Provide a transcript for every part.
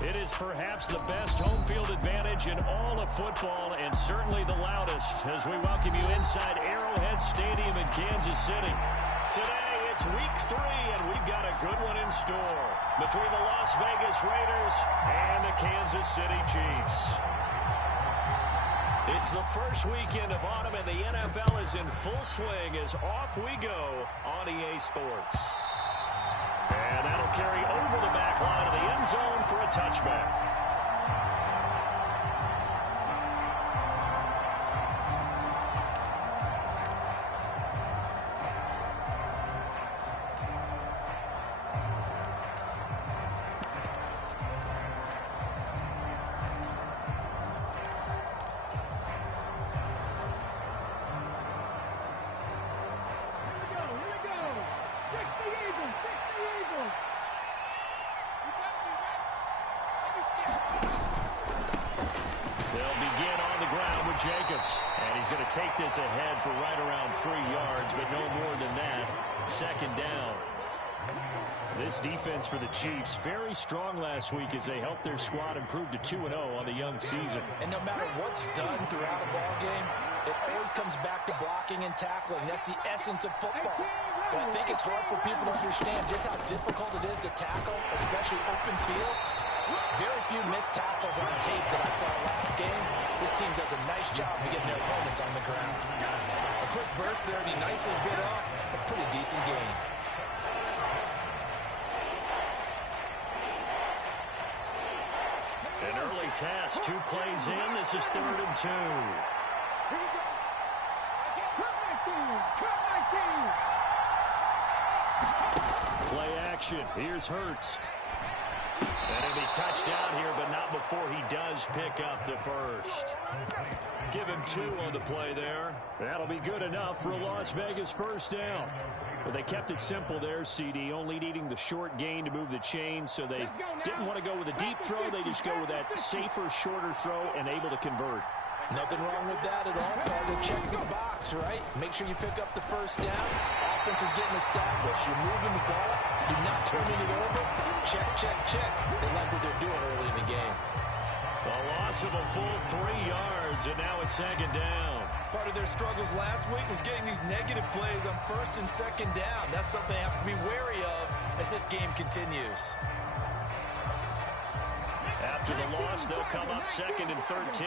It is perhaps the best home field advantage in all of football, and certainly the loudest, as we welcome you inside Arrowhead Stadium in Kansas City. Today, it's week 3, and we've got a good one in store between the Las Vegas Raiders and the Kansas City Chiefs. It's the first weekend of autumn, and the NFL is in full swing as off we go on EA Sports. And that'll carry over the back line of the end zone for a touchback. And he's going to take this ahead for right around 3 yards, but no more than that. Second down. This defense for the Chiefs, very strong last week as they helped their squad improve to 2-0 on the young season. And no matter what's done throughout a ball game, it always comes back to blocking and tackling. That's the essence of football. But I think it's hard for people to understand just how difficult it is to tackle, especially open field. Very few missed tackles on tape that I saw last game. This team does a nice job of getting their opponents on the ground. A quick burst there, and he nicely bit off a pretty decent game. An early test, 2 plays in. This is 3rd and 2. Play action. Here's Hurts. And he'll be touched down here, but not before he does pick up the first. Give him 2 on the play there. That'll be good enough for a Las Vegas first down. But they kept it simple there, CD, only needing the short gain to move the chain, so they didn't want to go with a deep throw. They just go with that safer, shorter throw and able to convert. Nothing wrong with that at all. They're checking the box, right? Make sure you pick up the first down. Offense is getting established. You're moving the ball. You're not turning it over. Check, check, check. They like what they're doing early in the game. A loss of a full 3 yards, and now it's 2nd down. Part of their struggles last week was getting these negative plays on 1st and 2nd down. That's something they have to be wary of as this game continues. After the loss, they'll come up 2nd and 13.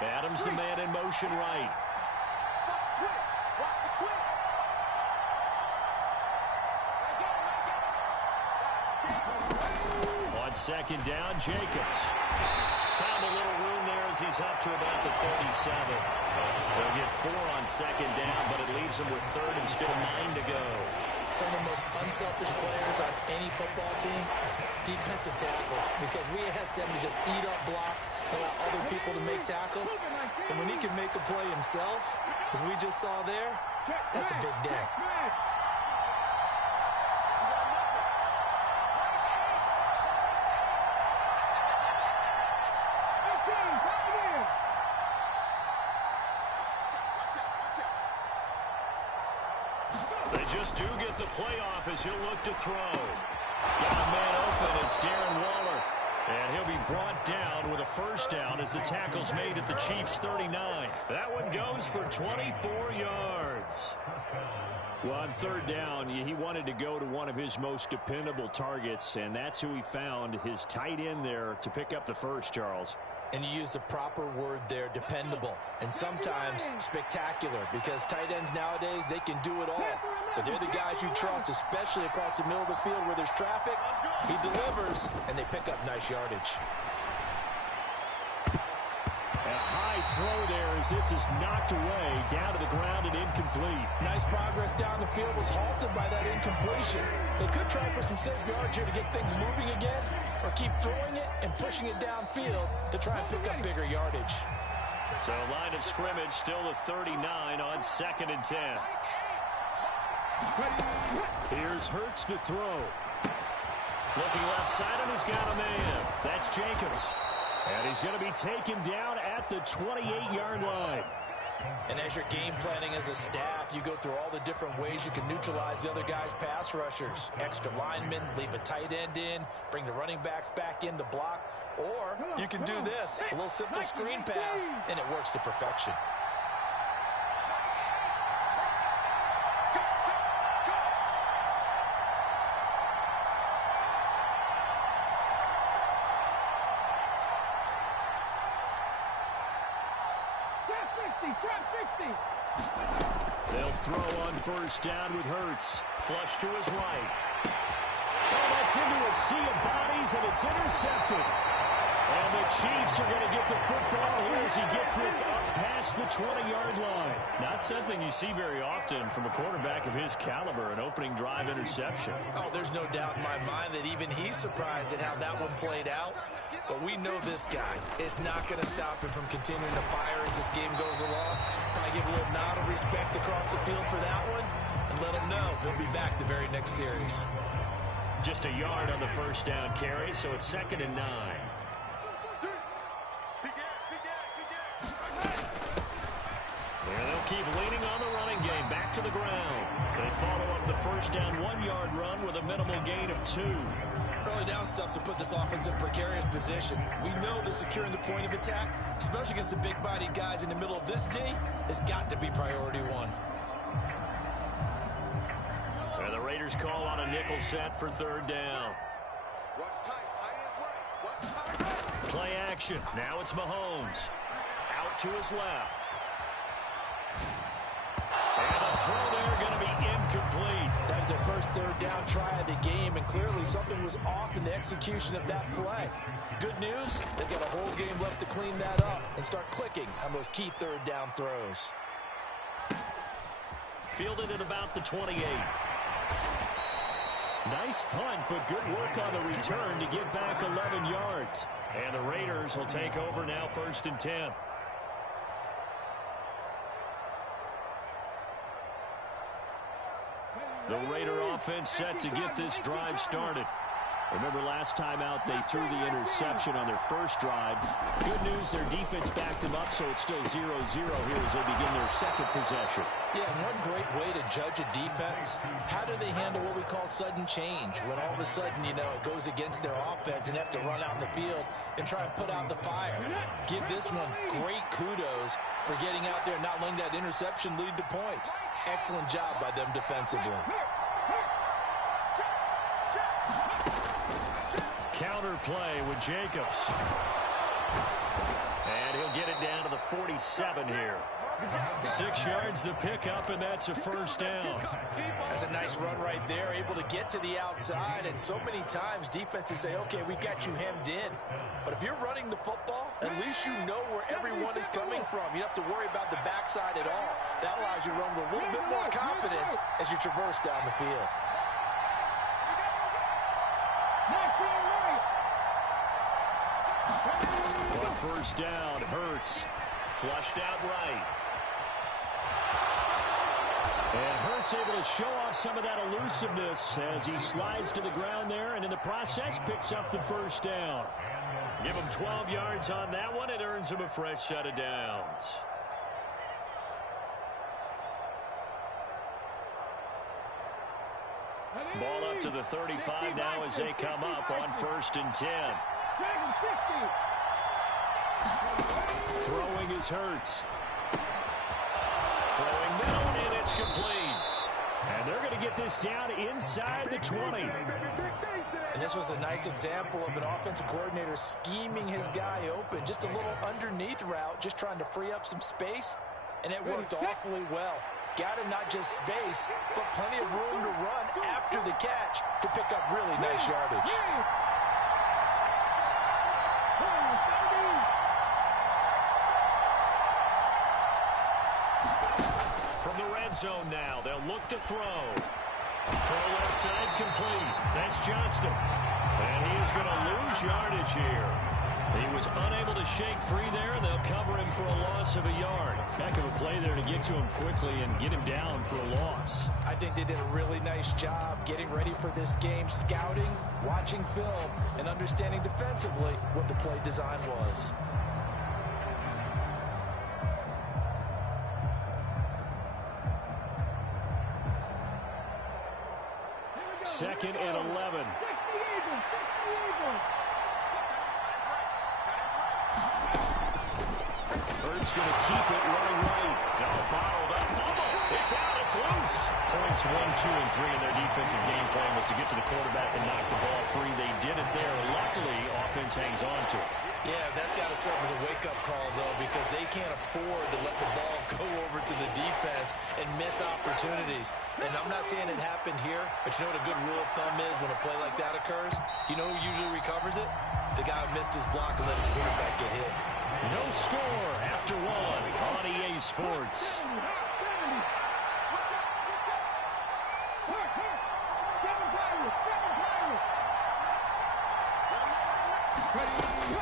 Adams, the man in motion right. On 2nd down, Jacobs. Found a little room there as he's up to about the 37. They'll get 4 on 2nd down, but it leaves them with 3rd and still 9 to go. Some of the most unselfish players on any football team, defensive tackles, because we ask them to just eat up blocks, allow other people to make tackles. And when he can make a play himself, as we just saw there, that's a big day. They just do get the playoff as he'll look to throw. Got a man open. It's Darren Waller. And he'll be brought down with a first down as the tackle's made at the Chiefs' 39. That one goes for 24 yards. Well, on 3rd down, he wanted to go to one of his most dependable targets, and that's who he found, his tight end there, to pick up the first, Charles. And you use the proper word there, dependable. And sometimes spectacular, because tight ends nowadays, they can do it all. But they're the guys you trust, especially across the middle of the field where there's traffic. He delivers, and they pick up nice yardage. A high throw there as this is knocked away, down to the ground and incomplete. Nice progress down the field, was halted by that incompletion. They could try for some safe yards here to get things moving again, or keep throwing it and pushing it downfield to try and pick up bigger yardage. So line of scrimmage still the 39 on 2nd and 10. Here's Hurts to throw. Looking left side, and he's got a man. That's Jacobs. And he's going to be taken down at the 28-yard line. And as you're game planning as a staff, you go through all the different ways you can neutralize the other guy's pass rushers. Extra linemen, leave a tight end in, bring the running backs back in to block. Or you can do this, a little simple screen pass, and it works to perfection. They'll throw on first down with Hurts. Flush to his right. Oh, that's into a sea of bodies, and it's intercepted. And the Chiefs are going to get the football here as he gets this up past the 20-yard line. Not something you see very often from a quarterback of his caliber, an opening drive interception. Oh, there's no doubt in my mind that even he's surprised at how that one played out. But we know this guy is not going to stop him from continuing to fire as this game goes along. Probably give a little nod of respect across the field for that one and let him know he'll be back the very next series. Just a yard on the first down carry, so it's 2nd and 9. They'll keep leaning on the running game. Back to the ground. They follow up the first down 1-yard run with a minimal gain of 2. Early down stuff to put this offense in precarious position. We know that securing the point of attack, especially against the big-bodied guys in the middle of this D, has got to be priority one. And the Raiders call on a nickel set for 3rd down. Play action. Now it's Mahomes. Out to his left. And the throw there going to be incomplete. That was their first 3rd down try of the game, and clearly something was off in the execution of that play. Good news, they've got a whole game left to clean that up and start clicking on those key 3rd down throws. Fielded at about the 28. Nice punt, but good work on the return to get back 11 yards. And the Raiders will take over now, 1st and 10. The Raider offense set to get this drive started. Remember last time out they threw the interception on their first drive. Good news, their defense backed them up, so it's still 0-0 here as they begin their 2nd possession. Yeah, and one great way to judge a defense, how do they handle what we call sudden change? When all of a sudden, you know, it goes against their offense and they have to run out in the field and try and put out the fire. Give this one great kudos for getting out there and not letting that interception lead to points. Excellent job by them defensively. Counter play with Jacobs. And he'll get it down to the 47 here. 6 yards the pickup, and that's a first down. That's a nice run right there, able to get to the outside. And so many times defenses say, okay, we got you hemmed in. But if you're running the football, at least you know where everyone is coming from. You don't have to worry about the backside at all. That allows you to run with a little bit more confidence as you traverse down the field. On first down, Hurts. Flushed out right. And Hurts able to show off some of that elusiveness as he slides to the ground there, and in the process picks up the first down. Give him 12 yards on that one. It earns him a fresh set of downs. Ball up to the 35 now as they come up on 1st and 10. Throwing is Hurts. Throwing middle, and it's complete. And they're going to get this down inside the 20. And this was a nice example of an offensive coordinator scheming his guy open. Just a little underneath route, just trying to free up some space. And it worked awfully well. Got him not just space, but plenty of room to run after the catch to pick up really nice yardage. From the red zone now, they'll look to throw. Throw left side complete. That's Johnston. And he is going to lose yardage here. He was unable to shake free there, and they'll cover him for a loss of a yard. Heck of a play there to get to him quickly and get him down for a loss. I think they did a really nice job getting ready for this game, scouting, watching film, and understanding defensively what the play design was. 2nd and 11. Hurts going to keep it running right. Now bottled up. It's out. It's loose. Points 1, 2, and 3 in their defensive game plan was to get to the quarterback and knock the ball free. They did it there. Luckily, offense hangs on to it. Yeah, that's got to serve as a wake-up call, though, because they can't afford to let the ball go over to the defense and miss opportunities. And I'm not saying it happened here, but you know what a good rule of thumb is when a play like that occurs? You know who usually recovers it? The guy who missed his block and let his quarterback get hit. No score after 1 on EA Sports.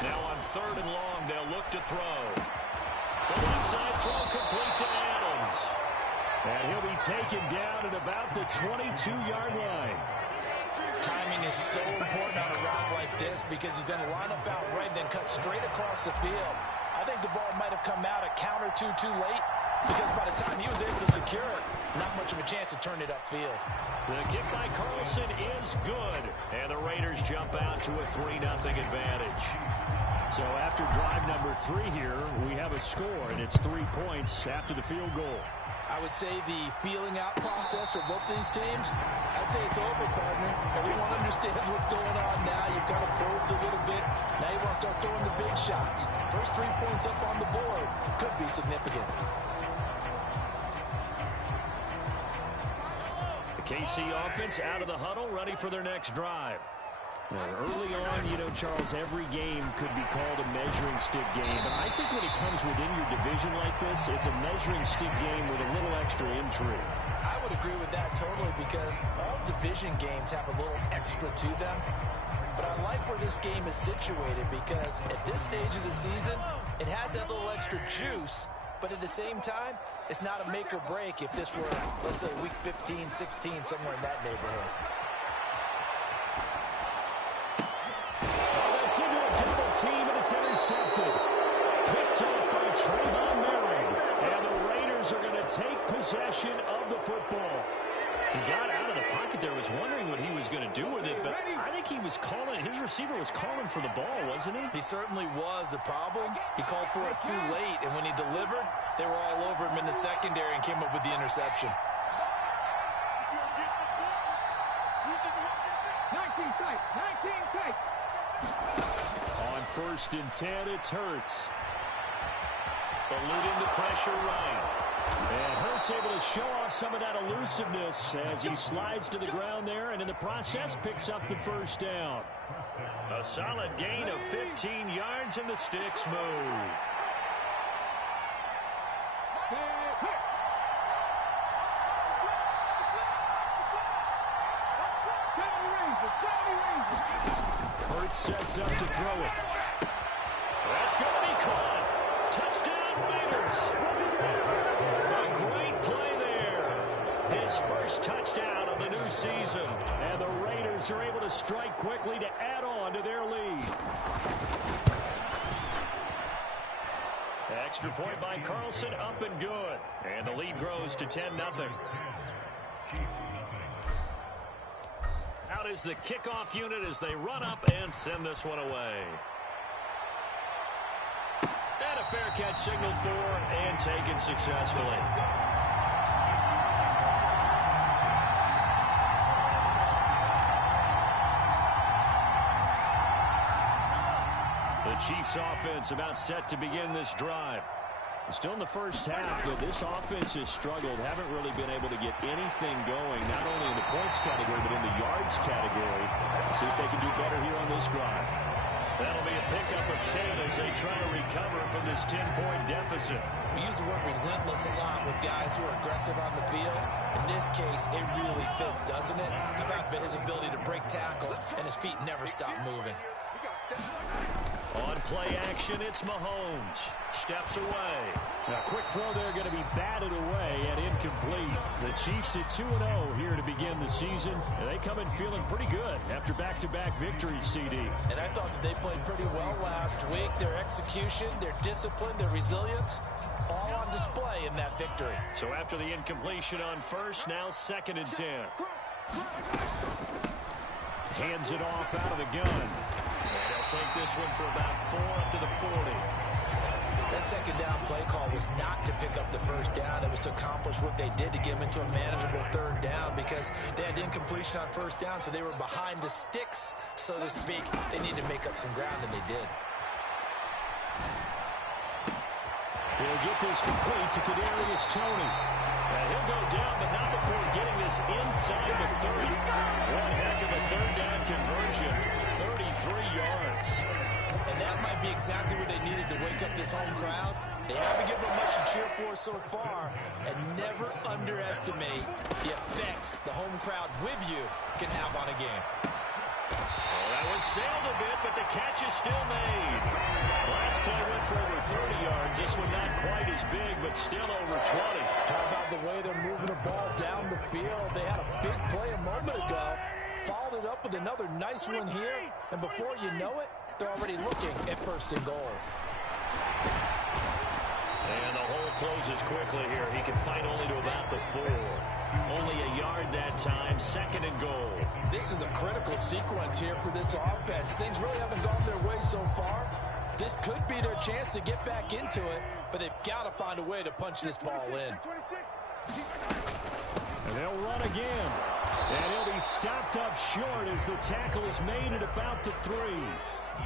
Now on 3rd and long, they'll look to throw. The left side throw complete to Adams. And he'll be taken down at about the 22-yard line. Timing is so important on a route like this because he's going to line up out right and then cut straight across the field. I think the ball might have come out a count or two too late because by the time he was able to secure it, not much of a chance to turn it upfield. The kick by Carlson is good. And the Raiders jump out to a 3-0 advantage. So after drive number 3 here, we have a score, and it's 3 points after the field goal. I would say the feeling out process for both these teams, I'd say it's over, partner. Everyone understands what's going on now. You've kind of probed a little bit. Now you want to start throwing the big shots. First 3 points up on the board could be significant. The KC offense out of the huddle, ready for their next drive. Early on, you know, Charles, every game could be called a measuring stick game. But I think when it comes within your division like this, it's a measuring stick game with a little extra intrigue. I would agree with that totally because all division games have a little extra to them. But I like where this game is situated because at this stage of the season, it has that little extra juice. But at the same time, it's not a make or break if this were, let's say, week 15, 16, somewhere in that neighborhood. Into a double team, and it's intercepted. Picked off by Trayvon Merrick. And the Raiders are going to take possession of the football. He got out of the pocket there, was wondering what he was going to do with it, but I think he was calling, his receiver was calling for the ball, wasn't he? He certainly was. The problem, he called for it too late, and when he delivered, they were all over him in the secondary and came up with the interception. 19 tight. On 1st and 10, it's Hurts. Eluding the pressure right. And Hurts able to show off some of that elusiveness as he slides to the ground there, and in the process picks up the 1st down. A solid gain of 15 yards, and the sticks move. Hurts sets up to throw it. That's going to be caught. Touchdown, Raiders. A great play there. His first touchdown of the new season. And the Raiders are able to strike quickly to add on to their lead. Extra point by Carlson, up and good. And the lead grows to 10-0. Out is the kickoff unit as they run up and send this one away. And a fair catch signaled for and taken successfully. The Chiefs offense about set to begin this drive. Still in the first half, but this offense has struggled. Haven't really been able to get anything going, not only in the points category, but in the yards category. See if they can do better here on this drive. That'll be a pickup of 10 as they try to recover from this 10-point deficit. We use the word relentless a lot with guys who are aggressive on the field. In this case, it really fits, doesn't it? How about his ability to break tackles and his feet never stop moving? On play action, it's Mahomes. Steps away. Now, quick throw there going to be batted away and incomplete. The Chiefs at 2-0 here to begin the season. And they come in feeling pretty good after back-to-back victories, CD. And I thought that they played pretty well last week. Their execution, their discipline, their resilience, all on display in that victory. So after the incompletion on first, now 2nd and 10. Hands it off out of the gun. And they'll take this one for about 4 up to the 40. That second down play call was not to pick up the first down. It was to accomplish what they did to get them into a manageable third down because they had incompletion on first down, so they were behind the sticks, so to speak. They needed to make up some ground, and they did. He'll get this complete to Kadarius Toney. And he'll go down, but not before getting this inside the 30. One heck of a third down conversion, 33 yards. And that might be exactly what they needed to wake up this home crowd. They haven't given them much to cheer for so far, and never underestimate the effect the home crowd with you can have on a game. Well, that one sailed a bit, but the catch is still made. Last play went for over 30 yards. This one not quite as big, but still over 20. How about the way they're moving the ball down the field? They had a big play a moment ago, followed it up with another nice one here, and before you know it, they're already looking at first and goal. And the hole closes quickly here. He can fight only to about the 4. Only a yard that time, second and goal. This is a critical sequence here for this offense. Things really haven't gone their way so far. This could be their chance to get back into it, but they've got to find a way to punch this ball in. And they'll run again. And he'll be stopped up short as the tackle is made at about the 3.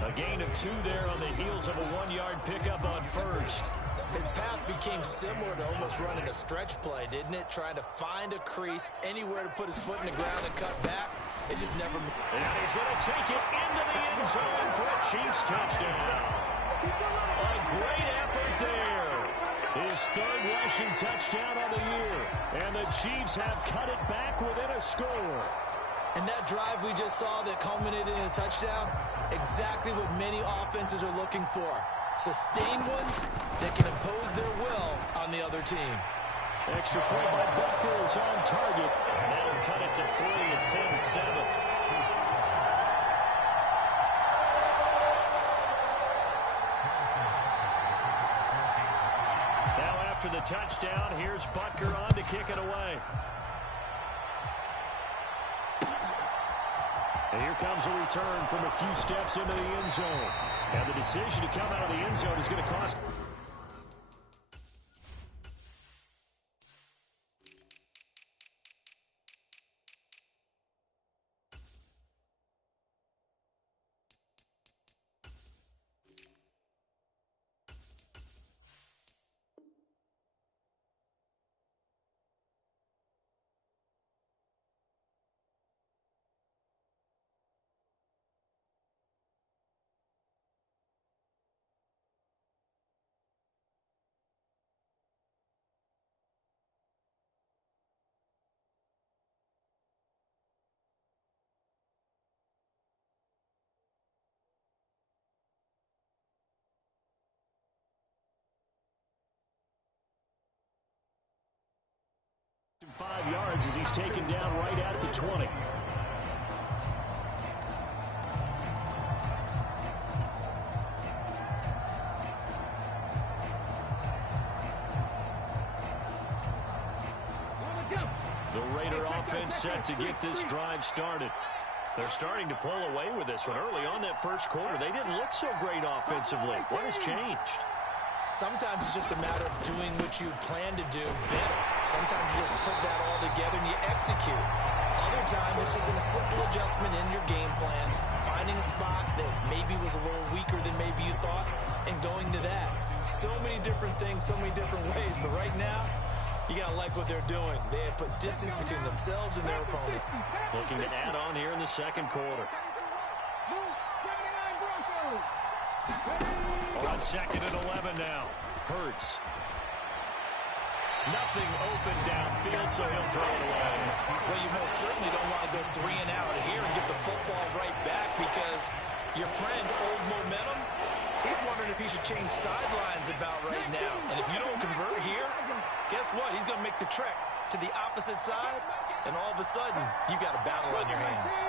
A gain of 2 there on the heels of a 1-yard pickup on first. His path became similar to almost running a stretch play, didn't it? Trying to find a crease, anywhere to put his foot in the ground and cut back. It just never... And he's going to take it into the end zone for a Chiefs touchdown. A great effort there. His 3rd rushing touchdown of the year. And the Chiefs have cut it back within a score. And that drive we just saw that culminated in a touchdown, exactly what many offenses are looking for. Sustained ones that can impose their will on the other team. Extra point by Butker is on target. And that'll cut it to 3 at 10-7. Now after the touchdown, here's Butker on to kick it away. And here comes a return from a few steps into the end zone. And the decision to come out of the end zone is going to cost... ...5 yards as he's taken down right at the 20. The Raider offense set to get this drive started. They're starting to pull away with this one. Early on that first quarter, they didn't look so great offensively. What has changed? Sometimes it's just a matter of doing what you plan to do better. Sometimes you just put that all together and you execute. Other times it's just a simple adjustment in your game plan, finding a spot that maybe was a little weaker than maybe you thought, and going to that. So many different things, so many different ways, but right now, you got to like what they're doing. They have put distance between themselves and their opponent. Looking to add on here in the second quarter. On second and 11 now. Hurts. Nothing open downfield, so he'll throw it away. Well, you most certainly don't want to go 3 and out here and get the football right back because your friend, Old Momentum, he's wondering if he should change sidelines about right now. And if you don't convert here, guess what? He's going to make the trek to the opposite side, and all of a sudden, you've got a battle on your hands.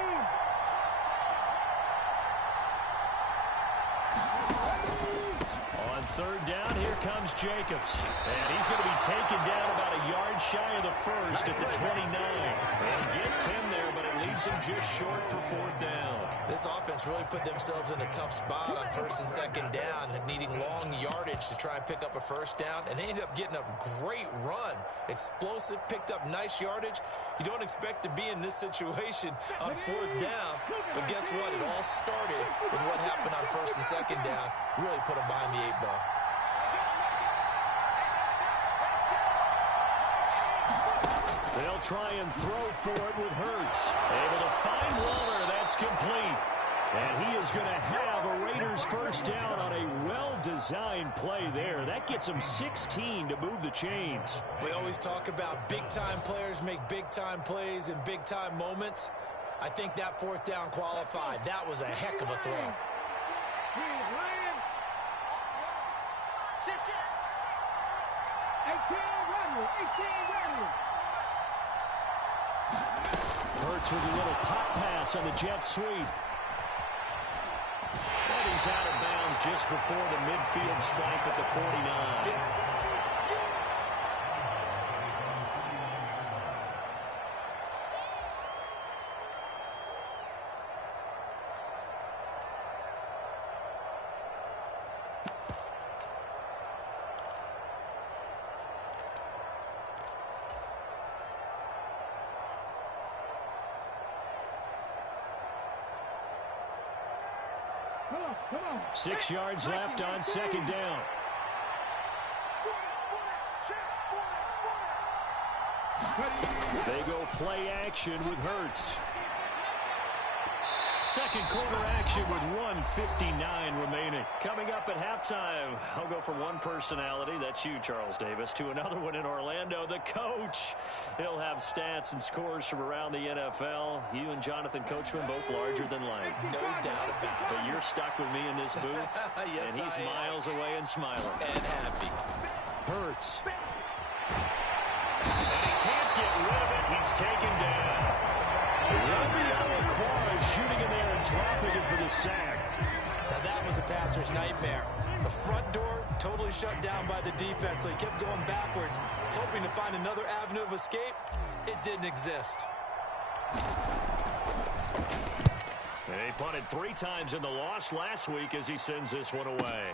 third down. Here comes Jacobs. And he's going to be taken down about a yard shy of the first at the 29. And get 10 there, but it leaves him just short for fourth down. This offense really put themselves in a tough spot on first and second down, needing long yardage to try and pick up a first down, and they ended up getting a great run. Explosive, picked up nice yardage. You don't expect to be in this situation on fourth down, but guess what? It all started with what happened on first and second down. Really put them behind the 8 ball. They'll try and throw for it with Hurts. Able to find Waller. That's complete. And he is going to have a Raiders first down on a well-designed play there. That gets him 16 to move the chains. We always talk about big-time players make big-time plays in big-time moments. I think that fourth down qualified. That was a heck of a throw. 18 Hurts with a little pop pass on the jet sweep. And he's out of bounds just before the midfield strike at the 49. Come on. 6 yards left on second down. They go play action with Hurts. Second quarter action with 1:59 remaining. Coming up at halftime, I'll go from one personality, that's you, Charles Davis, to another one in Orlando, the coach. He'll have stats and scores from around the NFL. You and Jonathan Coachman both larger than life. No doubt about it. But you're stuck with me in this booth, Yes, and he's miles away and smiling. And happy. Hurts. And he can't get rid of it. He's taken down. Shooting in there and dropping it for the sack. Now that was a passer's nightmare. The front door totally shut down by the defense, so he kept going backwards, hoping to find another avenue of escape. It didn't exist. And he punted 3 times in the loss last week as he sends this one away.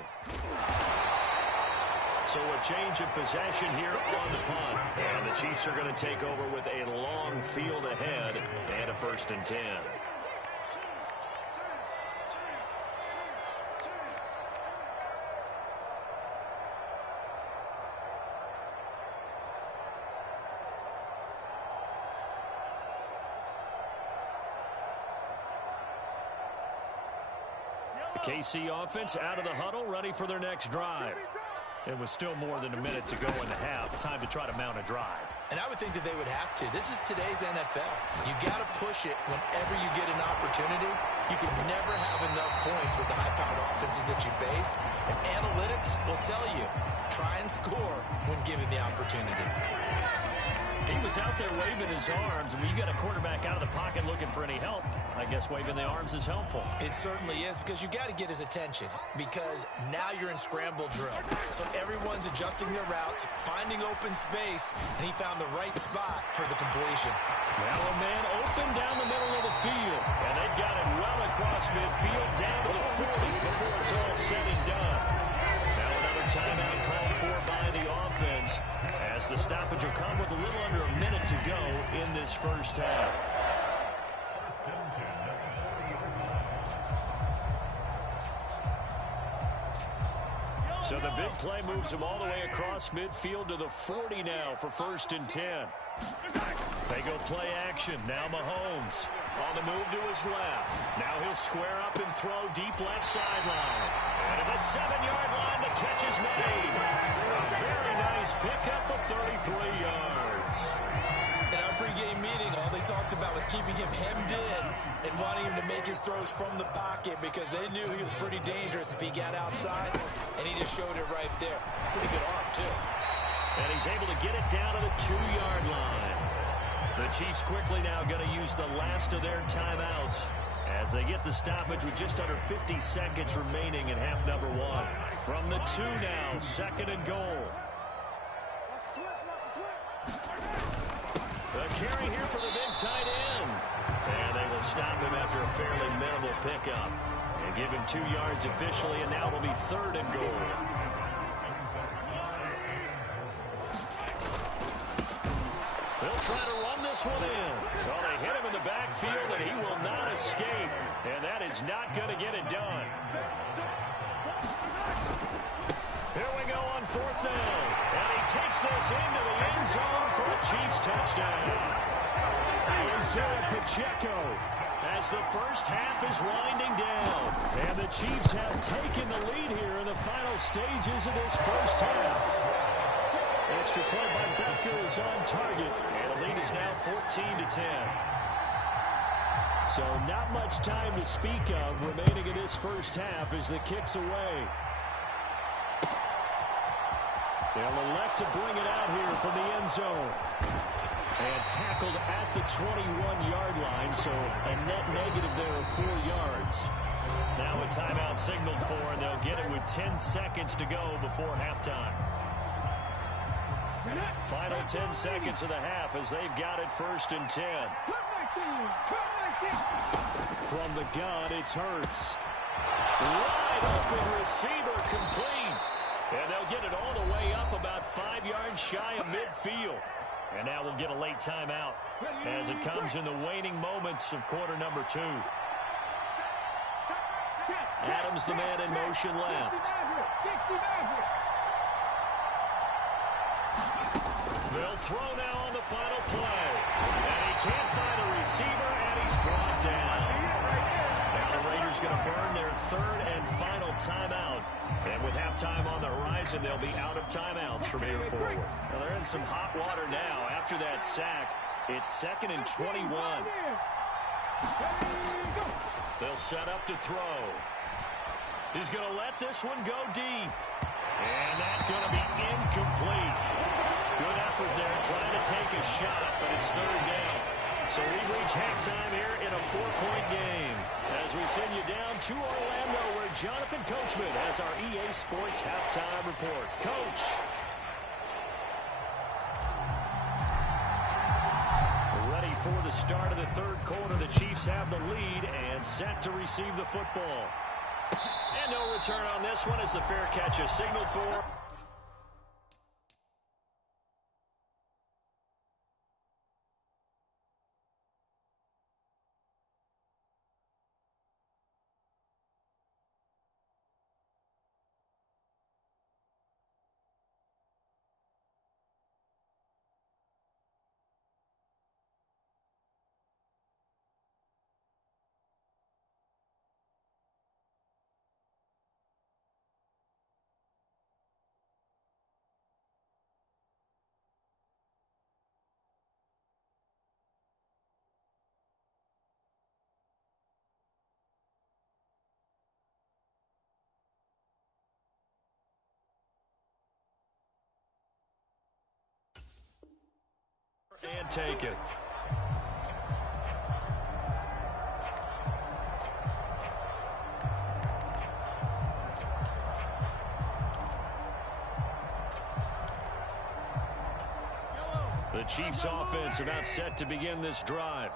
So a change of possession here on the punt. And the Chiefs are going to take over with a long field ahead and a 1st and 10. The KC offense out of the huddle, ready for their next drive. It was still more than a minute to go in the half. Time to try to mount a drive. And I would think that they would have to. This is today's NFL. You got to push it whenever you get an opportunity. You can never have enough points with the high-powered offenses that you face. And analytics will tell you, try and score when given the opportunity. He was out there waving his arms. When you got a quarterback out of the pocket looking for any help, I guess waving the arms is helpful. It certainly is, because you got to get his attention, because now you're in scramble drill. So everyone's adjusting their routes, finding open space, and he found the right spot for the completion. Now a man open down the middle of the field, and they've got it well across midfield, down to the 40 before it's all said and done. Now another timeout called for by the offense, as the stoppage will come with a little under a minute to go in this first half. So the big play moves him all the way across midfield to the 40 now for 1st and 10. They go play action. Now Mahomes on the move to his left. Now he'll square up and throw deep left sideline. And at the 7-yard line, the catch is made. A very nice pickup of 33 yards. In our pregame meeting, all they talked about was keeping him hemmed in and wanting him to make his throws from the pocket, because they knew he was pretty dangerous if he got outside, and he just showed it right there. Pretty good arm, too. And he's able to get it down to the 2-yard line. The Chiefs quickly now going to use the last of their timeouts as they get the stoppage with just under 50 seconds remaining in half number 1. From the 2 now, 2nd and goal. The carry here for the big tight end. And they will stop him after a fairly minimal pickup. And give him 2 yards officially, and now it'll be 3rd and goal. They'll try to run this one in. Well, they hit him in the backfield, and he will not escape. And that is not going to get it done. Here we go on 4th down. And he takes this into the end zone for a Chiefs touchdown. Rfl Pacheco as the first half is winding down. And the Chiefs have taken the lead here in the final stages of this first half. Extra point by Becker is on target. And the lead is now 14-10. So not much time to speak of remaining in this first half as the kick's away. They'll elect to bring it out here from the end zone. And tackled at the 21-yard line, so a net negative there of 4 yards. Now a timeout signaled for, and they'll get it with 10 seconds to go before halftime. Final 10 seconds of the half as they've got it 1st and 10. From the gun, it's Hurts. Wide open receiver complete. And they'll get it all the way up about 5 yards shy of midfield. And now we'll get a late timeout as it comes in the waning moments of quarter number 2. Adams, the man in motion left. They'll throw now on the final play. And he can't find a receiver, and he's brought down. Now the Raiders going to burn their 3rd and final timeout. And with halftime on the horizon, they'll be out of timeouts from here forward. Now they're in some hot water now. After that sack, it's 2nd and 21. They'll set up to throw. He's going to let this one go deep. And that's going to be incomplete. Good effort there trying to take a shot, but it's 3rd down. So we reach halftime here in a 4-point game as we send you down to Orlando where Jonathan Coachman has our EA Sports halftime report. Coach. Ready for the start of the 3rd quarter. The Chiefs have the lead and set to receive the football. And no return on this one as the fair catch is signaled for. And take it. The Chiefs offense about set to begin this drive.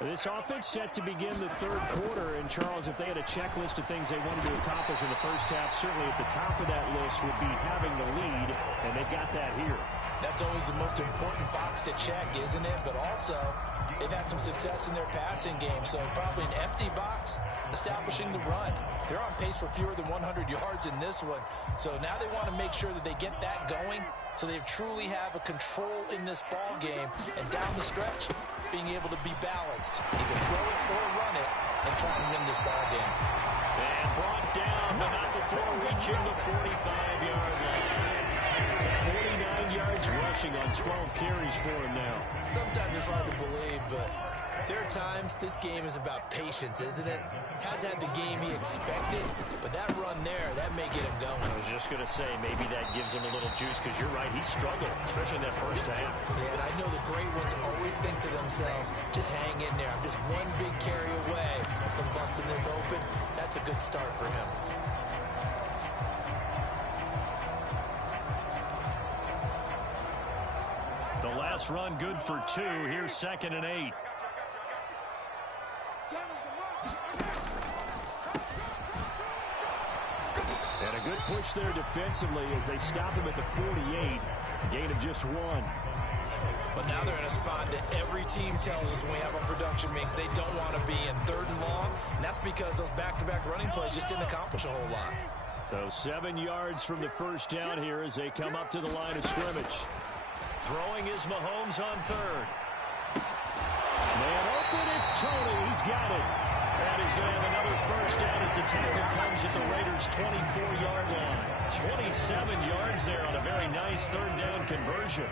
This offense set to begin the 3rd quarter. And, Charles, if they had a checklist of things they wanted to accomplish in the first half, certainly at the top of that list would be having the lead, and they've got that here. That's always the most important box to check, isn't it? But also, they've had some success in their passing game, so probably an empty box, establishing the run. They're on pace for fewer than 100 yards in this one. So now they want to make sure that they get that going so they truly have a control in this ball game. And down the stretch, being able to be balanced. Either throw it or run it and try and win this ball game. And brought down, but not before reaching the 45-yard line. 49 yards rushing on 12 carries for him now. Sometimes it's hard to believe, but there are times this game is about patience, isn't it? Has had the game he expected, but that run there, that may get him going. I was just going to say, maybe that gives him a little juice, because you're right, he struggled, especially in that first half. Yeah, and I know the great ones always think to themselves, just hang in there. I'm just one big carry away from busting this open. That's a good start for him. Last run good for 2. Here's 2nd and 8. And a good push there defensively as they stop him at the 48. Gain of just 1. But now they're in a spot that every team tells us when we have a production mix they don't want to be in, 3rd and long. And that's because those back-to-back running plays just didn't accomplish a whole lot. So 7 yards from the first down here as they come up to the line of scrimmage. Throwing is Mahomes on 3rd. Man open, it's Tony. He's got it. And he's going to have another first down as the tackle comes at the Raiders' 24-yard line. 27 yards there on a very nice 3rd down conversion.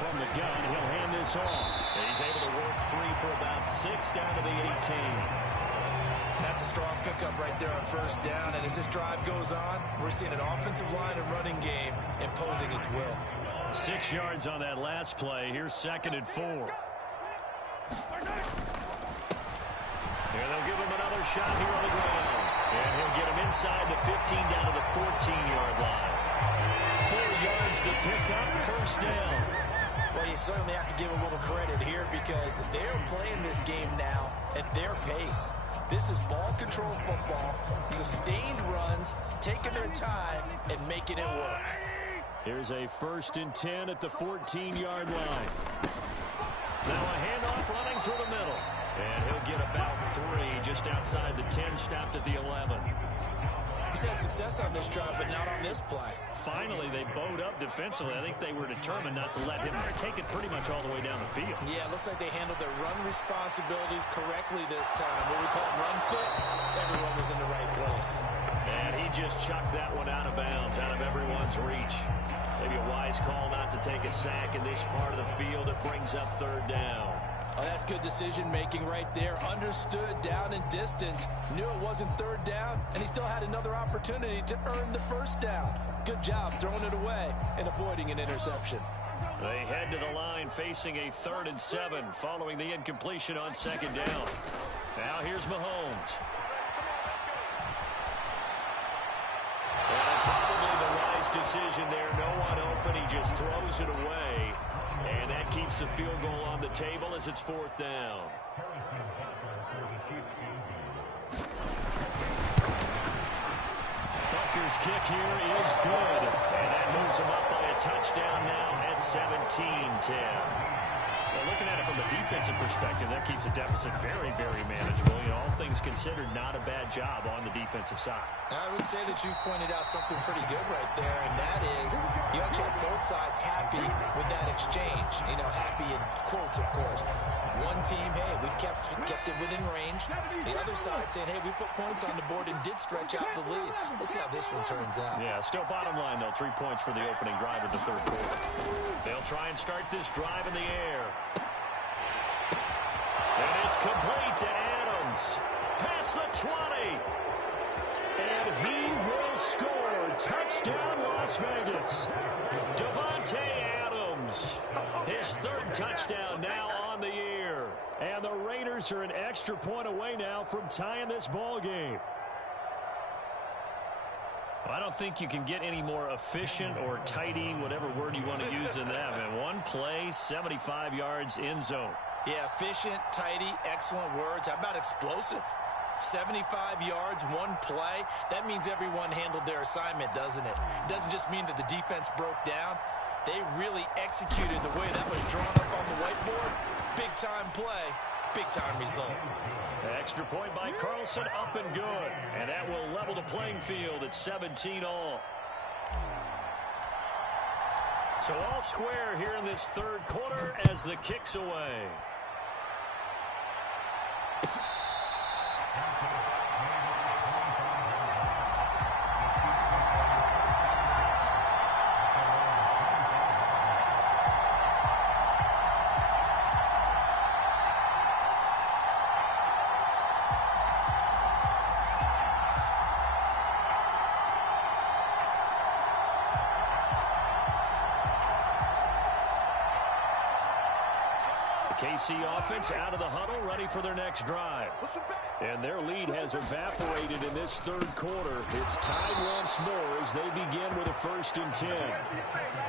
From the gun, he'll hand this off. He's able to work free for about 6 down to the 18. That's a strong pickup right there on first down. And as this drive goes on, we're seeing an offensive line and running game imposing its will. 6 yards on that last play. Here's 2nd and 4. Here they'll give him another shot here on the ground. And he'll get him inside the 15 down to the 14-yard line. 4 yards to pick up, first down. Well, you certainly have to give a little credit here because they're playing this game now at their pace. This is ball control football, sustained runs, taking their time, and making it work. Here's a 1st and 10 at the 14-yard line. Now a handoff running through the middle. And he'll get about 3 just outside the 10, stopped at the 11. He's had success on this drive, but not on this play. Finally, they bowed up defensively. I think they were determined not to let him take it pretty much all the way down the field. Yeah, it looks like they handled their run responsibilities correctly this time. What we call run fits, everyone was in the right place. And he just chucked that one out of bounds, out of everyone's reach. Maybe a wise call not to take a sack in this part of the field. It brings up 3rd down. Oh, that's good decision-making right there. Understood down and distance. Knew it wasn't 3rd down, and he still had another opportunity to earn the first down. Good job throwing it away and avoiding an interception. They head to the line facing a 3rd and 7 following the incompletion on 2nd down. Now here's Mahomes. And probably the wise decision there. No one open. He just throws it away. And that keeps the field goal on the table as it's 4th down. Butker's kick here is good. And that moves him up by a touchdown now at 17-10. Well, looking at it from a defensive perspective, that keeps the deficit very, very manageable. You know, all things considered, not a bad job on the defensive side. I would say that you pointed out something pretty good right there, and that is you actually have both sides happy with that exchange. You know, happy in quotes, of course. One team, hey, we've kept it within range. The other side saying, hey, we put points on the board and did stretch out the lead. Let's see how this one turns out. Yeah, still bottom line, though. 3 points for the opening drive of the 3rd quarter. They'll try and start this drive in the air. And it's complete to Adams. Past the 20. And he will score. Touchdown, Las Vegas. Davante Adams. His 3rd touchdown now on the year. And the Raiders are an extra point away now from tying this ball game. Well, I don't think you can get any more efficient or tidy, whatever word you want to use in that. And one play, 75 yards in zone. Yeah, efficient, tidy, excellent words. How about explosive? 75 yards, one play. That means everyone handled their assignment, doesn't it? It doesn't just mean that the defense broke down. They really executed the way that was drawn up on the whiteboard. Big-time play, big-time result. Extra point by Carlson, up and good. And that will level the playing field at 17-all. So all square here in this 3rd quarter as the kick's away. KC offense out of the huddle, ready for their next drive. And their lead has evaporated in this third quarter. It's tied once more as they begin with a 1st and 10.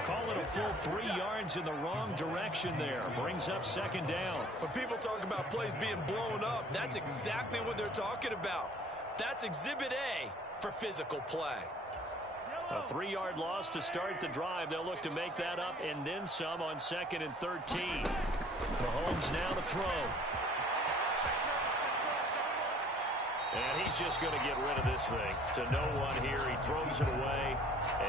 Call it a full 3 yards in the wrong direction there. Brings up 2nd down. When people talk about plays being blown up, that's exactly what they're talking about. That's Exhibit A for physical play. A 3-yard loss to start the drive. They'll look to make that up and then some on 2nd and 13. Mahomes now to throw. And he's just going to get rid of this thing to no one here. He throws it away,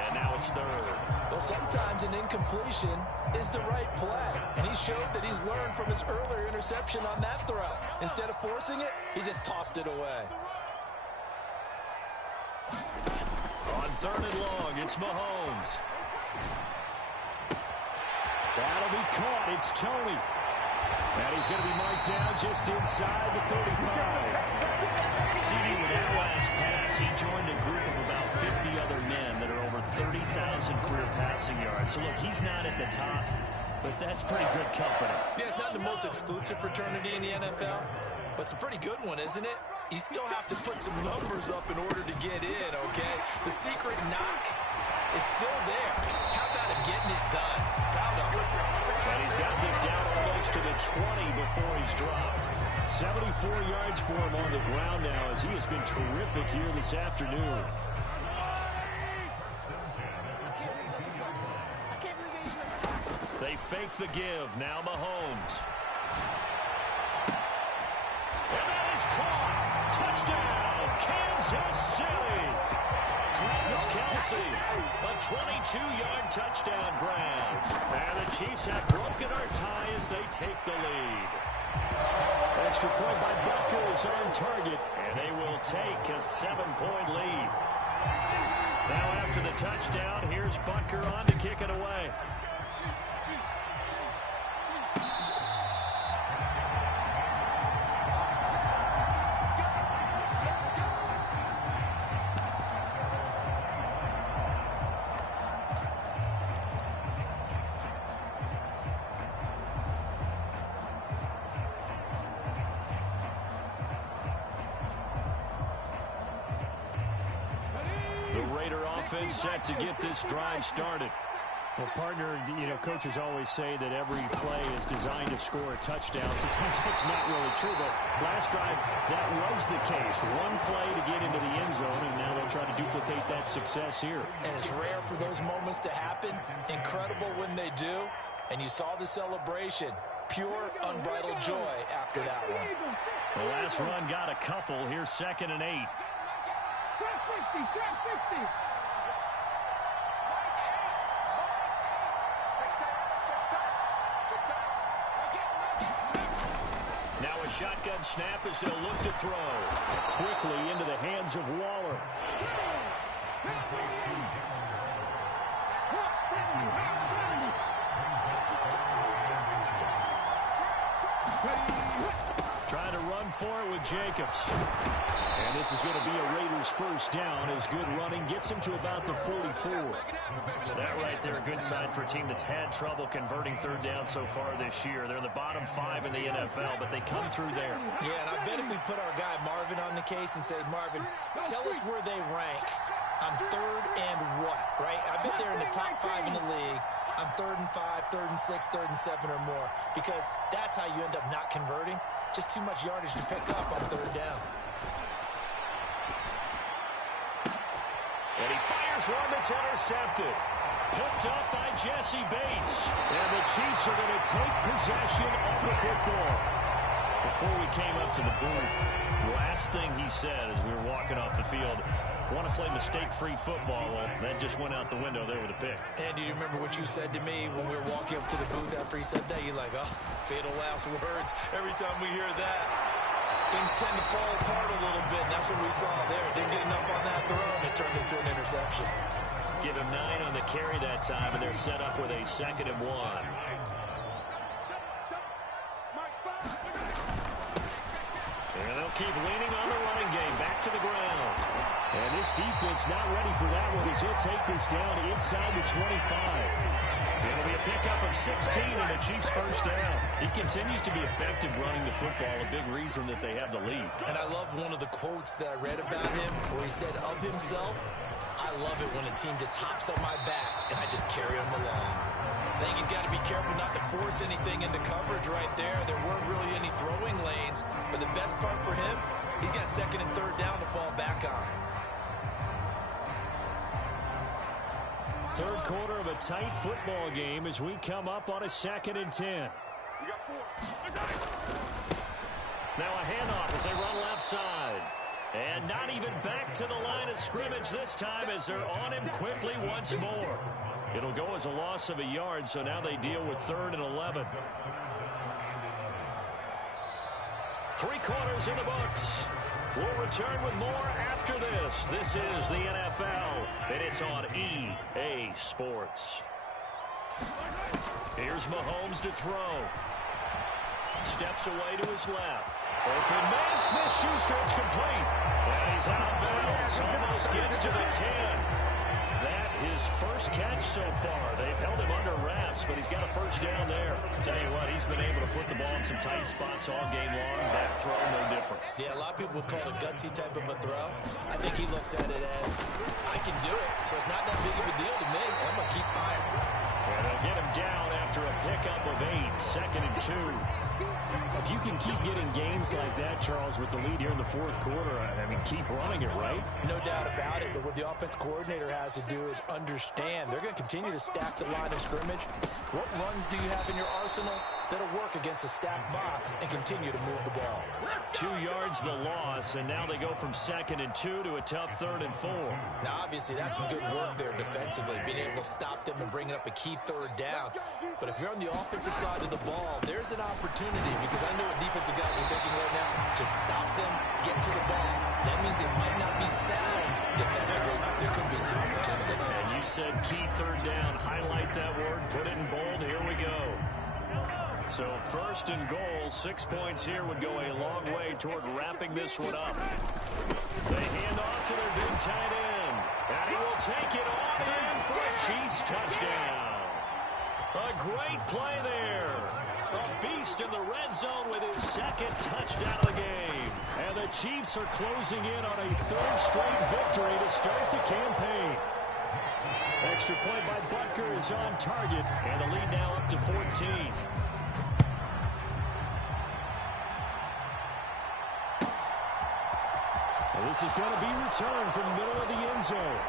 and now it's 3rd. Well, sometimes an incompletion is the right play, and he showed that he's learned from his earlier interception on that throw. Instead of forcing it, he just tossed it away. On 3rd and long, it's Mahomes. That'll be caught. It's Tony. And he's going to be marked down just inside the 35. CD, with that last pass, he joined a group of about 50 other men that are over 30,000 career passing yards. So, look, he's not at the top, but that's pretty good company. Yeah, it's not the most exclusive fraternity in the NFL, but it's a pretty good one, isn't it? You still have to put some numbers up in order to get in, okay? The secret knock is still there. How about him getting it done? Proud of him. And he's got this down almost to the 20 before he's dropped. 74 yards for him on the ground now as he has been terrific here this afternoon. They fake the give. Now Mahomes. And that is caught. Touchdown, Kansas City. Travis Kelce, a 22-yard touchdown grab. And the Chiefs have broken our tie as they take the lead. Extra point by Butker is on target, and they will take a 7-point lead. Now after the touchdown, here's Butker on to kick it away. Offense set to get this drive started. Well, partner, you know, coaches always say that every play is designed to score a touchdown. Sometimes that's not really true, but last drive, that was the case. One play to get into the end zone, and now they'll try to duplicate that success here. And it's rare for those moments to happen. Incredible when they do. And you saw the celebration. Pure, unbridled joy after that one. The last run got a couple. Here's 2nd and 8. Now a shotgun snap as they'll look to throw. Quickly into the hands of Waller. Trying to run for it with Jacobs. And this is going to be a Raiders 1st down as good running gets him to about the 44. That right there, a good sign for a team that's had trouble converting 3rd down so far this year. They're in the bottom 5 in the NFL, but they come through there. Yeah, and I bet if we put our guy Marvin on the case and say, Marvin, tell us where they rank on 3rd and what, right? I bet they're in the top 5 in the league on 3rd and 5, 3rd and 6, 3rd and 7 or more, because that's how you end up not converting. Just too much yardage to pick up on 3rd down. And he fires one that's intercepted. Picked up by Jesse Bates. And the Chiefs are going to take possession of the football. Before we came up to the booth, last thing he said as we were walking off the field, want to play mistake-free football. Well, that just went out the window there with a pick. And do you remember what you said to me when we were walking up to the booth after he said that? You're like, oh, fatal last words. Every time we hear that, things tend to fall apart a little bit. And that's what we saw there. Didn't get enough on that throw, and it turned into an interception. Give him 9 on the carry that time, and they're set up with a 2nd and 1. And they'll keep leaning on the running game. Back to the ground. And this defense not ready for that one as he'll take this down inside the 25. It'll be a pickup of 16 and a Chiefs first down. He continues to be effective running the football, a big reason that they have the lead. And I love one of the quotes that I read about him where he said of himself, I love it when a team just hops on my back and I just carry them along. I think he's got to be careful not to force anything into coverage right there. There weren't really any throwing lanes, but the best part for him, he's got second and third down to fall back on. Third quarter of a tight football game as we come up on a 2nd and 10. Now a handoff as they run left side. And not even back to the line of scrimmage this time as they're on him quickly once more. It'll go as a loss of a yard, so now they deal with 3rd and 11. 3 quarters in the books. We'll return with more after this. This is the NFL, and it's on EA Sports. Here's Mahomes to throw. Steps away to his left. Open man, Smith-Schuster, it's complete. And he's out of bounds. Almost gets to the 10. That his first catch so far. They've held him under wraps, but he's got a first down there. Tell you what, he's been able to put the ball in some tight spots all game long. That throw, no different. Yeah, a lot of people would call it a gutsy type of a throw. I think he looks at it as, I can do it, so it's not that big of a deal to me. I'm going to keep firing. And they'll get him down after a pickup of 8, 2nd and 2. If you can keep getting gains like that, Charles, with the lead here in the 4th quarter, I mean, keep running it, right? No doubt about it, but what the offense coordinator has to do is understand. They're going to continue to stack the line of scrimmage. What runs do you have in your arsenal that'll work against a stacked box and continue to move the ball? 2 yards the loss, and now they go from 2nd and 2 to a tough 3rd and 4. Now, obviously, that's some good work there defensively, being able to stop them and bringing up a key 3rd down. But if you're on the offensive side of the ball, there's an opportunity, because I know what defensive guys are thinking right now. Just stop them, get to the ball. That means they might not be sound defensively. There could be some opportunities. And you said key 3rd down. Highlight that word, put it in bold. Here we go. So 1st and goal, 6 points here would go a long way toward wrapping this one up. They hand off to their big tight end. And he will take it on in for a Chiefs touchdown. A great play there. A beast in the red zone with his 2nd touchdown of the game. And the Chiefs are closing in on a 3rd straight victory to start the campaign. Extra point by Butker is on target. And the lead now up to 14. This is going to be returned from the middle of the end zone.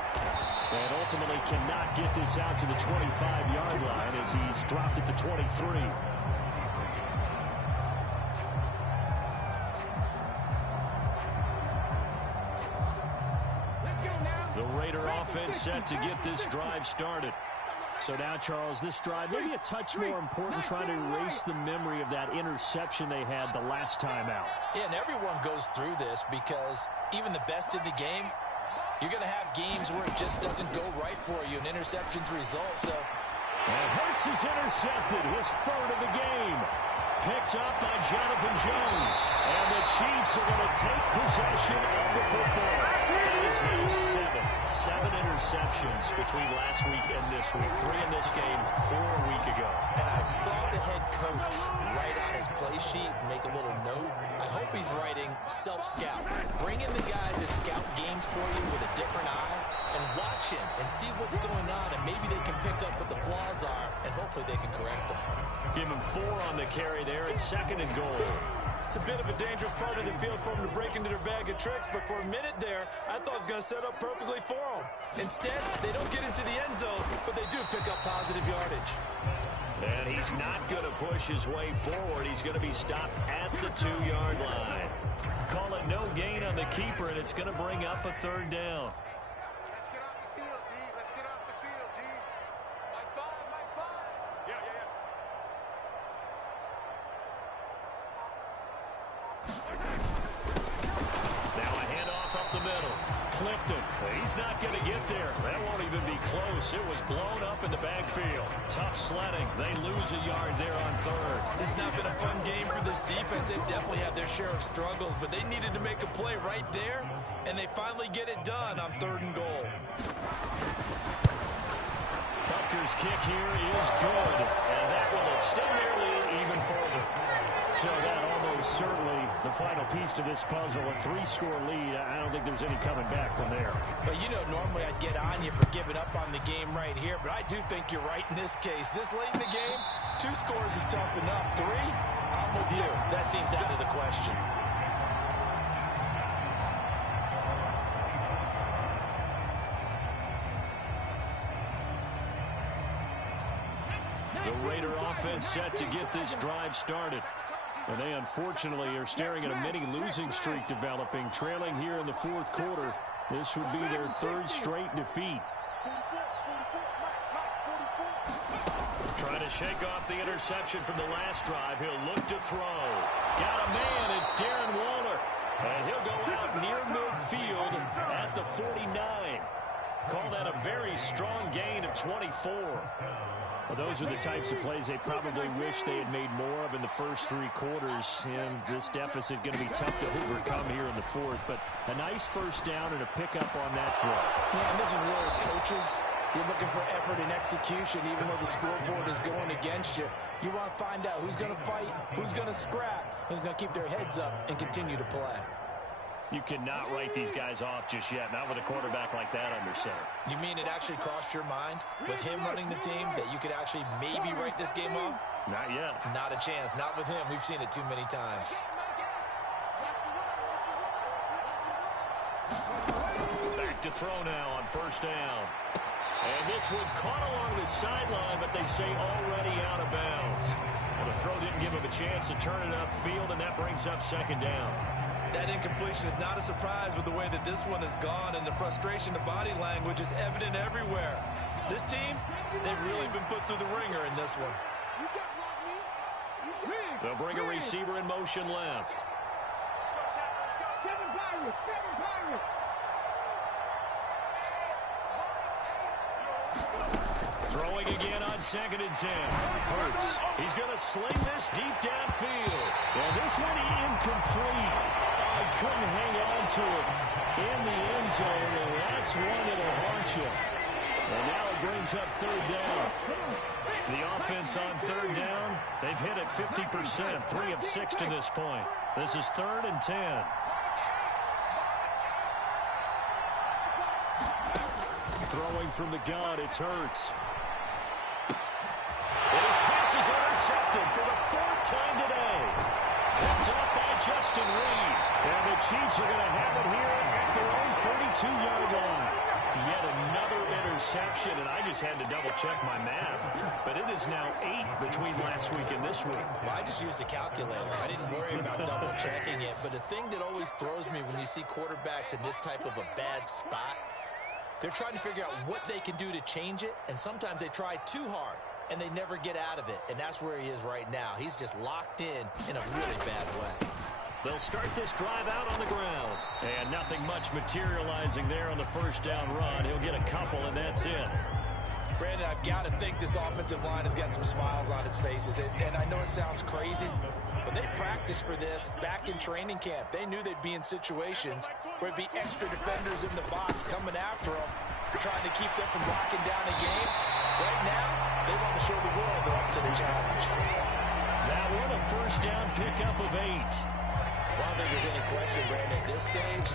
And ultimately cannot get this out to the 25-yard line as he's dropped at the 23. The Raider offense set to get this drive started. So now, Charles, this drive maybe a touch more important, trying to erase the memory of that interception they had the last time out. Yeah, and everyone goes through this because even the best in the game, you're going to have games where it just doesn't go right for you, and interceptions result. So, and Hurts is intercepted, his 3rd of the game. Picked up by Jonathan Jones. And the Chiefs are going to take possession of the football. That is now 7 interceptions between last week and this week. 3 in this game, 4 a week ago. And I saw the head coach write on his play sheet and make a little note. I hope he's writing self-scout. Bring in the guys that scout games for you with a different eye and watch him and see what's going on, and maybe they can pick up what the flaws are, and hopefully they can correct them. Give him 4 on the carry there at 2nd and goal. It's a bit of a dangerous part of the field for them to break into their bag of tricks, but for a minute there, I thought it was going to set up perfectly for them. Instead, they don't get into the end zone, but they do pick up positive yardage. And he's not going to push his way forward. He's going to be stopped at the 2-yard line. Call it no gain on the keeper, and it's going to bring up a 3rd down. Let's get off the field, D. Let's get off the field, D. Mike 5, Mike 5. Yeah. Now a handoff up the middle. Clifton, He's not going to get there. That won't even be close. It was blown up in the backfield. Tough sledding. They lose a yard there on third. This has not been a fun game for this defense. They've definitely had their share of struggles, but they needed to make a play right there, and they finally get it done on 3rd and goal. Butker's kick here is good, and that will extend their lead even further. So that almost certainly the final piece to this puzzle, a 3-score lead. I don't think there's any coming back from there. But, you know, normally I'd get on you for giving up on the game right here, but I do think you're right in this case. This late in the game, 2 scores is tough enough. 3, I'm with you. That seems out of the question. The Raider offense set to get this drive started. And they unfortunately are staring at a mini-losing streak developing, trailing here in the 4th quarter. This would be their 3rd straight defeat. Trying to shake off the interception from the last drive. He'll look to throw. Got a man. It's Darren Waller. And he'll go out near midfield at the 49. Call that a very strong gain of 24. Well, those are the types of plays they probably wish they had made more of in the first 3 quarters. And this deficit going to be tough to overcome here in the 4th. But a nice first down and a pickup on that throw. Yeah, and this is where as coaches, you're looking for effort and execution, even though the scoreboard is going against you. You want to find out who's going to fight, who's going to scrap, who's going to keep their heads up and continue to play. You cannot write these guys off just yet, not with a quarterback like that under center. You mean it actually crossed your mind with him running the team that you could actually maybe write this game off? Not yet. Not a chance. Not with him. We've seen it too many times. Back to throw now on first down. And this one caught along the sideline, but they say already out of bounds. Well, the throw didn't give him a chance to turn it upfield, and that brings up second down. That incompletion is not a surprise with the way that this one has gone, and the frustration, the body language is evident everywhere. This team, they've really been put through the ringer in this one. They'll bring a receiver in motion left. Throwing again on 2nd and 10. Hurts. He's going to sling this deep downfield. And this one incomplete. I couldn't hang on to it in the end zone, and that's one that'll haunt you. And now it brings up 3rd down. The offense on 3rd down, they've hit it 50%, 3 of 6 to this point. This is 3rd and 10. Throwing from the gun, it's Hurts. And his pass is intercepted for the 4th time today. Picked up by Justin Reed. And the Chiefs are going to have it here at their own 32-yard line. Yet another interception, and I just had to double-check my math. But it is now 8 between last week and this week. Well, I just used a calculator. I didn't worry about double-checking it. But the thing that always throws me when you see quarterbacks in this type of a bad spot, they're trying to figure out what they can do to change it, and sometimes they try too hard, and they never get out of it. And that's where he is right now. He's just locked in a really bad way. They'll start this drive out on the ground. And nothing much materializing there on the first down run. He'll get a couple, and that's it. Brandon, I've got to think this offensive line has got some smiles on its faces. And I know it sounds crazy, but they practiced for this back in training camp. They knew they'd be in situations where it'd be extra defenders in the box coming after them, trying to keep them from locking down a game. Right now, they want to show the world they're up to the challenge. That one, a first down pickup of 8. I don't think there's any question, Brandon, at this stage,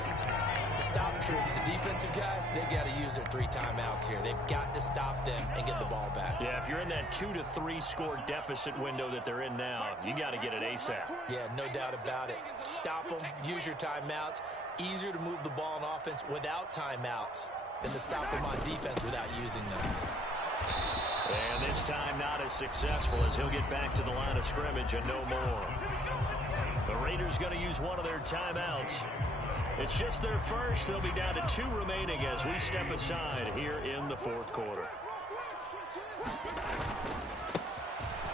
the stop troops, the defensive guys, they got to use their 3 timeouts here. They've got to stop them and get the ball back. Yeah, if you're in that 2 to 3 score deficit window that they're in now, you got to get it ASAP. Yeah, no doubt about it. Stop them, use your timeouts. Easier to move the ball on offense without timeouts than to stop them on defense without using them. And this time not as successful as he'll get back to the line of scrimmage and no more. The Raiders going to use one of their timeouts. It's just their first. They'll be down to 2 remaining as we step aside here in the 4th quarter.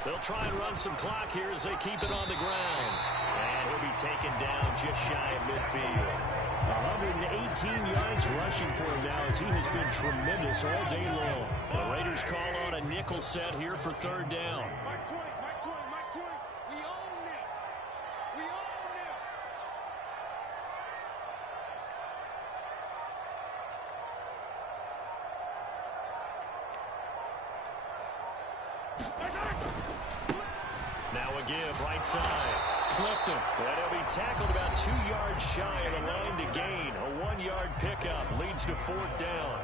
They'll try and run some clock here as they keep it on the ground. And he'll be taken down just shy of midfield. 108 yards rushing for him now as he has been tremendous all day long. The Raiders call on a nickel set here for third down. Mike 20, Mike 20, Mike 20. We own it. We own it. Now a give right side. Clifton. And he'll be tackled about 2 yards shy of the line to gain. A 1-yard pickup leads to fourth down.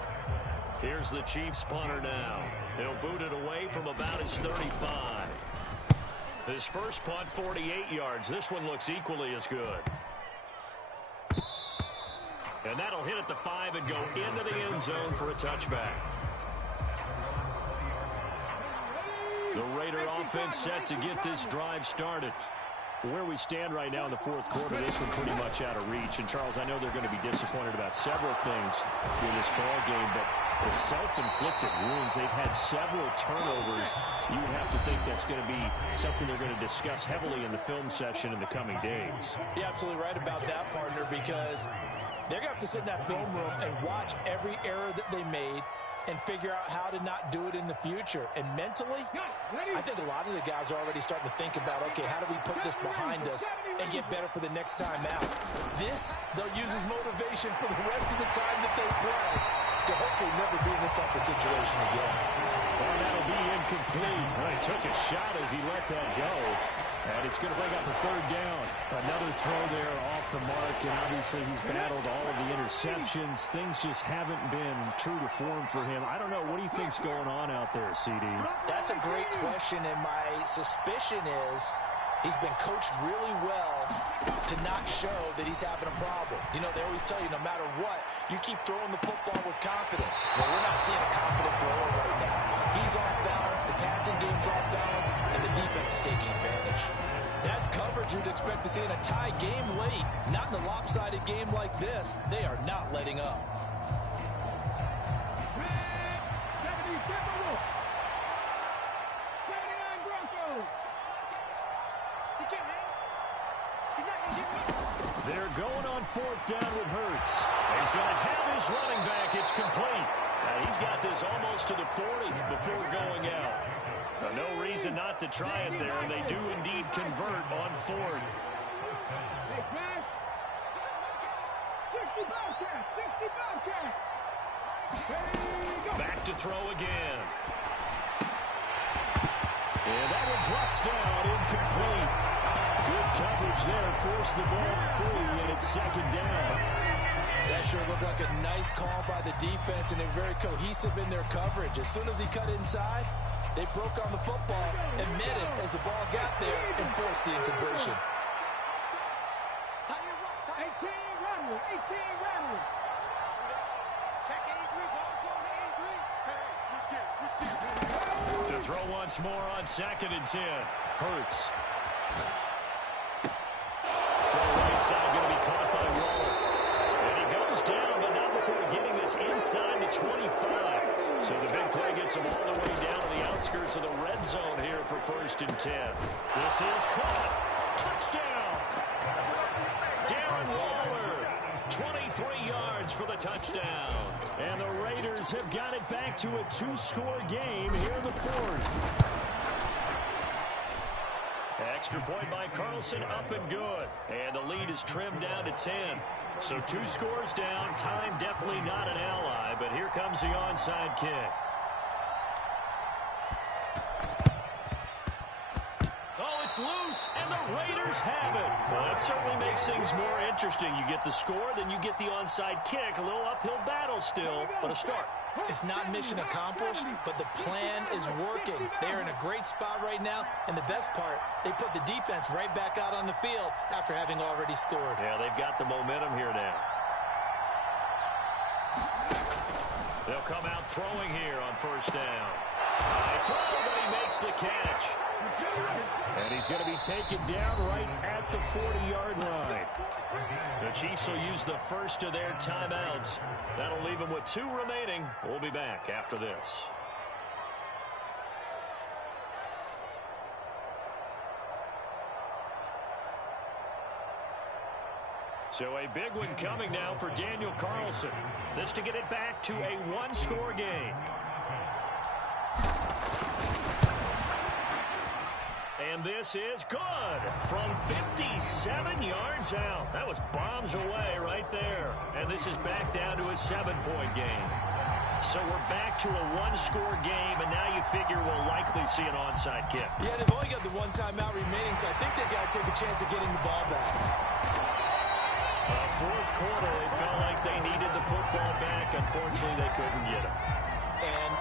Here's the Chiefs punter now. He'll boot it away from about his 35. His first punt, 48 yards. This one looks equally as good. And that'll hit at the 5 and go into the end zone for a touchback. The Raider offense set to get this drive started. Where we stand right now in the fourth quarter, this one pretty much out of reach. And, Charles, I know they're going to be disappointed about several things in this ball game, but the self-inflicted wounds, they've had several turnovers. You would have to think that's going to be something they're going to discuss heavily in the film session in the coming days. You're absolutely right about that, partner, because they're going to have to sit in that film room and watch every error that they made and figure out how to not do it in the future. And mentally, I think a lot of the guys are already starting to think about, okay, how do we put this behind us and get better for the next time out? This, they'll use as motivation for the rest of the time that they play to hopefully never be in this type of situation again. Well, that'll be incomplete. Well, he took a shot as he let that go. And it's going to bring up a third down. Another throw there off the mark, and obviously he's battled all of the interceptions. Things just haven't been true to form for him. I don't know. What do you think's going on out there, CD? That's a great question, and my suspicion is he's been coached really well to not show that he's having a problem. You know, they always tell you no matter what, you keep throwing the football with confidence. Well, we're not seeing a confident thrower right now. He's off balance, the passing game's off balance, and the defense is taking advantage. That's coverage you'd expect to see in a tie game late. Not in a lopsided game like this. They are not letting up. They're going on fourth down with Hurts. He's going to have his running back. It's complete. He's got this almost to the 40 before going out. No reason not to try it there, and they do indeed convert on fourth. Back to throw again. And that one drops down, incomplete. Good coverage there, forced the ball free, and it's second down. That sure looked like a nice call by the defense, and they're very cohesive in their coverage. As soon as he cut inside, they broke on the football and met him as the ball got there and forced the incompletion. 18 Rattle. Check A3, ball's going to A3. Hey, switch gears. To throw once more on 2nd and 10. Hurts. Throw right side, going to be caught by Waller. And he goes down, but not before getting this inside the 25. So the big play gets him all the way down to the outskirts of the red zone here for 1st and 10. This is caught. Touchdown. Darren Waller, 23 yards for the touchdown. And the Raiders have got it back to a 2-score game here in the fourth. Extra point by Carlson, up and good. And the lead is trimmed down to 10. So 2 scores down. Time definitely not an ally, but here comes the onside kick. Oh, it's loose, and the Raiders have it. Well, that certainly makes things more interesting. You get the score, then you get the onside kick. A little uphill battle still, but a start. It's not mission accomplished, but the plan is working. They're in a great spot right now, and the best part, they put the defense right back out on the field after having already scored. Yeah, they've got the momentum here now. They'll come out throwing here on 1st down. High throw, but he makes the catch. And he's going to be taken down right at the 40-yard line. The Chiefs will use the first of their timeouts. That'll leave them with 2 remaining. We'll be back after this. So a big one coming now for Daniel Carlson. This to get it back to a one-score game. And this is good from 57 yards out. That was bombs away right there. And this is back down to a 7-point game. So we're back to a one-score game, and now you figure we'll likely see an onside kick. Yeah, they've only got the one timeout remaining, so I think they've got to take a chance of getting the ball back. Fourth quarter, they felt like they needed the football back. Unfortunately, they couldn't get it. And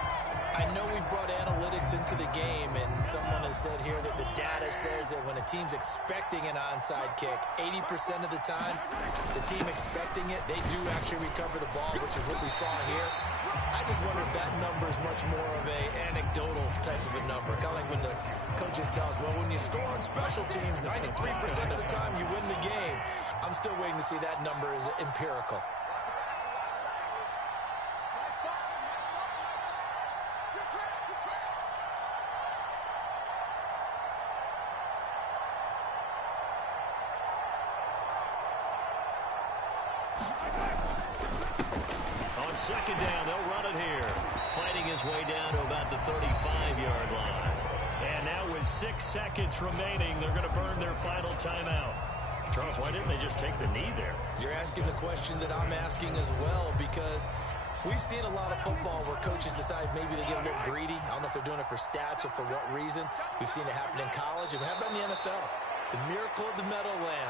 I know we brought analytics into the game, and someone has said here that the data says that when a team's expecting an onside kick, 80% of the time, the team expecting it, they do actually recover the ball, which is what we saw here. I just wonder if that number is much more of a anecdotal type of a number. Kind of like when the coaches tell us, well, when you score on special teams, 93% of the time you win the game. I'm still waiting to see that number is empirical. On second down, they'll run it here. Fighting his way down to about the 35-yard line. And now with 6 seconds remaining, they're going to burn their final timeout. Charles, why didn't they just take the knee there? You're asking the question that I'm asking as well, because we've seen a lot of football where coaches decide maybe they get a little greedy. I don't know if they're doing it for stats or for what reason. We've seen it happen in college, and how about in the NFL? The miracle of the Meadowlands.